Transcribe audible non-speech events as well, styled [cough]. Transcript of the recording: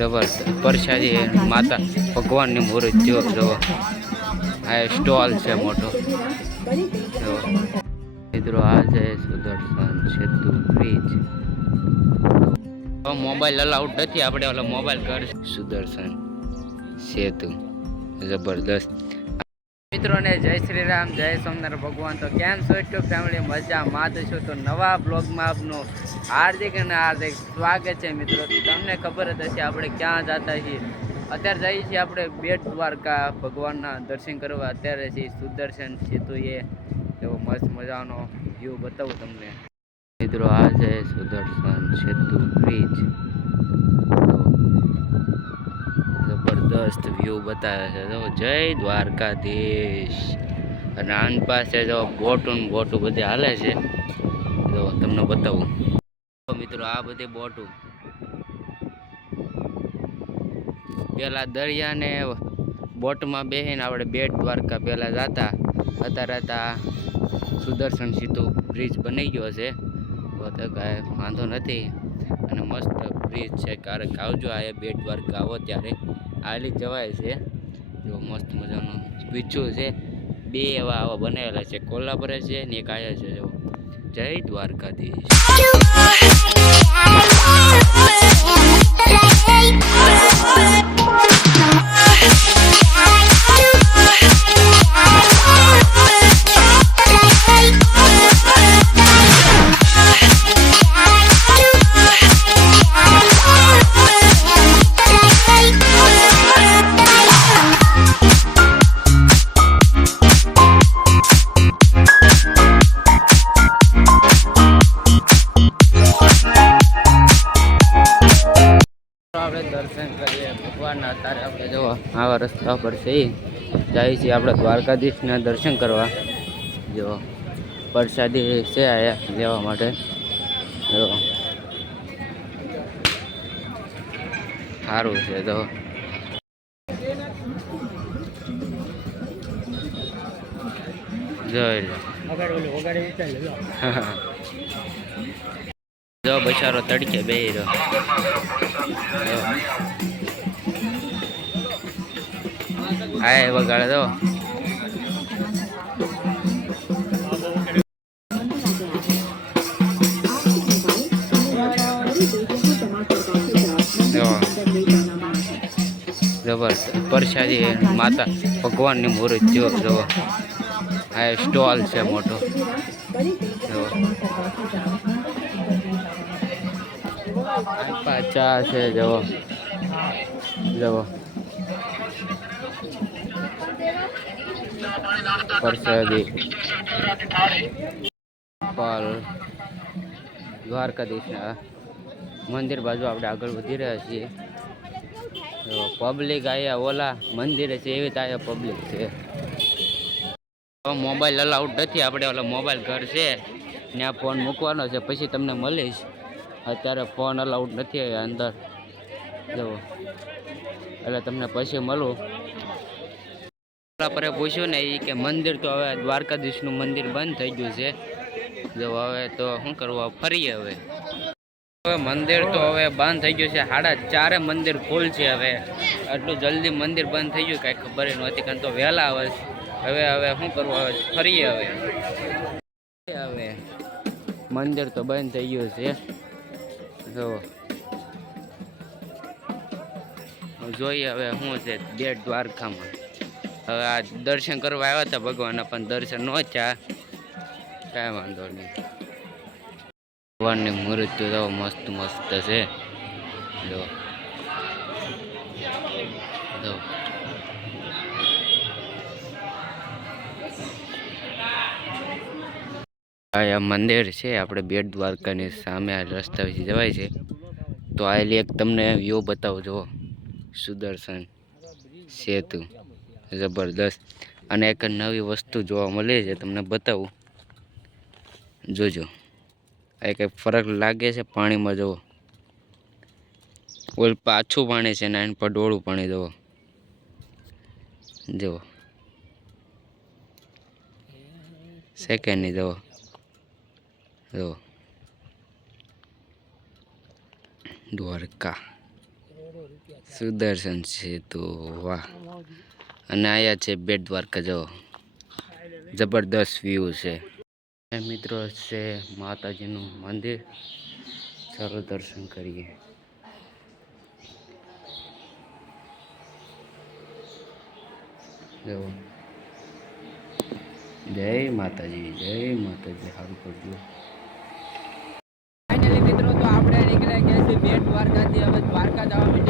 જબરદસ્ત. પરસાદી માતા ભગવાનની મૂર્તિઓ જો આ સ્ટોલ છે મોટો. જો મિત્રો, આ છે Sudarshan Setu bridge. Mobile allowed નથી, આપણે ઓલો મોબાઈલ કર સુદર્શન સેતુ. જબરદસ્ત. મિત્રોને જય શ્રી રામ જય સોમનાથ ભગવાન. તો કેમ છો યુટ્યુબ ફેમિલી મજા માત છું. તો નવા બ્લોગમાં આપનું હાર્દિક અને હાર્દિક સ્વાગત છે મિત્રો. તમને ખબર જ હશે આપણે ક્યાં જતા છીએ. અત્યારે જઈએ છીએ આપણે બેટ દ્વારકા ભગવાનના દર્શન કરવા. અત્યારે છીએ સુદર્શન સેતુએ. એવો મસ્ત મજાનો વ્યૂ બતાવું તમને. મિત્રો, આ છે સુદર્શન સેતુ બ્રિજ જબરદસ્ત વ્યૂ બતાવે છે. જો જય દ્વારકાધીશ. અને આન પાસે જો બોટું બોટું બધી હાલે છે. જો તમને બતાવું. મિત્રો આ બધી બોટું. પેલા દરિયાને બોટમાં બેસીને આપણે બેટ દ્વારકા પહેલાં જતા. અત્યારે હતા સુદર્શન સેતુ બ્રિજ બની ગયો છે. તો તો કાંઈ વાંધો નથી. અને મસ્ત બ્રિજ છે. ક્યારેક આવજો આ બેટ દ્વારકા આવો ત્યારે. આલી જવાય છે. જો મસ્ત મજાનું પીછું છે. બે એવા આવા બનાવેલા છે. કોલ્હાપુરે છે ને એક આયા છે જય દ્વારકાધીશ. આપણે આવા રસ્તા પર છે જાય છીએ આપણે દ્વારકાધીશના દર્શન કરવા. જો પ્રસાદી છે આયા લેવા માટે. જો. સારું છે તો જોઈ લો. [laughs] જો બચારો તડકે બે રહ્યો. આય વગાડે તો. જો પરસાદી માતા ભગવાનની મૂર્તિઓ જો આ સ્ટોલ છે મોટો. જો પાછા છે જવો જવો પ્રસાદી પાલ. દ્વારકાધીશના મંદિર બાજુ આપણે આગળ વધી રહ્યા છીએ. પબ્લિક અહીંયા ઓલા મંદિરે છે, એવી તો પબ્લિક છે. મોબાઈલ અલાઉડ નથી, આપણે ઓલા મોબાઈલ ઘર છે. ત્યાં ફોન મૂકવાનો છે, પછી તમને મળીશ. અત્યારે ફોન અલાઉડ નથી આવ્યા અંદર. જુઓ એટલે તમને પછી મળું. પરે પૂછ્યું ને એ કે મંદિર તો હવે દ્વારકાધીશનું મંદિર બંધ થઈ ગયું છે. જો હવે તો શું કરવું ફરીએ હવે. હવે મંદિર તો હવે બંધ થઈ ગયું છે. સાડા ચારે મંદિર ફૂલ છે હવે. આટલું જલ્દી મંદિર બંધ થઈ ગયું, કાંઈ ખબર નહોતી કારણ તો વહેલા આવે હવે હવે શું કરવું, હવે ફરીએ હવે. હવે. મંદિર તો બંધ થઈ ગયું છે. જો જોઈએ હવે શું છે બેટ દ્વારકામાં. હવે આ દર્શન કરવા આવ્યા હતા ભગવાનના, પણ દર્શન ન થયા. કાંઈ વાંધો નહીં. ભગવાનની મૂર્તિ તો મસ્ત મસ્ત છે. જો જો આ મંદિર છે, આપણે બેટ દ્વારકાની સામે આ રસ્તા વિશે જવાય છે. તો આયેલી એક તમને વ્યૂ બતાવું, જુઓ. સુદર્શન, સેતુ, જબરદસ્ત. અને એક નવી વસ્તુ જોવા મળે છે, તમને બતાવું. જોજો. આ કંઈક ફરક લાગે છે પાણીમાં, જુઓ. ઓલ પાછું પાણી છે ને એના પર ડોળું પાણી, જુઓ. જુઓ. સેકન્ડની, જુઓ. જુઓ દ્વારકા સુદર્શન સેતુ વાહ. અને આયા છે બેટ દ્વારકા, જો. જબરદસ્ત વ્યૂ છે. મિત્રો છે માતાજીનું મંદિર. ચાલો દર્શન કરીએ. જો. જય માતાજી જય માતાજી. સારું કરજો ફાઇનલી મિત્રો તો આપણે નીકળ્યા ગયા છે બેટ દ્વારકાથી હવે દ્વારકા જવા માટે